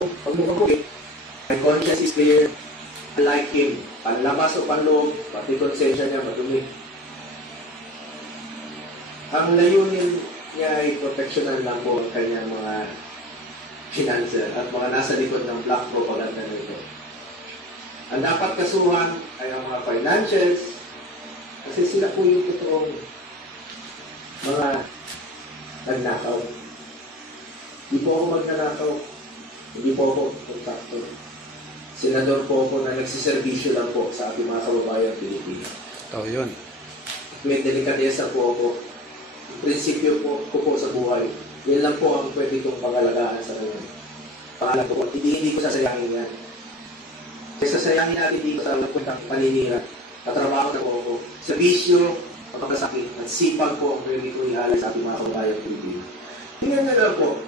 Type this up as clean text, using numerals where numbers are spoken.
pag mukha my conscience is clear, unlike him, panlabas o panloob, pati konsensya niya madumi. Ang layunin niya ay proteksyonan lang po ang kanyang mga financer at mga nasa likod ng black propaganda nito. Ang dapat kasuhan ay ang mga financials kasi sila po yung totoong mga nagnakaw. Hindi po ako magnanakaw. Hindi po ako kontraktor. Senador po ako na nagsiservisyo lang po sa ating mga kababayan Pilipino. Oh, yun. May delikadesa po ako. Yung prinsipyo ko po sa buhay. Yan lang po ang pwede kong pangalagaan sa kanya. Pangalan ko po, hindi ko sasayangin yan. Sasayangin natin dito sa puntang paninira. Katrabaho na po ako. Servisyo, pagkakasakit, at sipag po ang pwede ko ihalay sa ating mga kababayan Pilipino. Tingnan na lang po,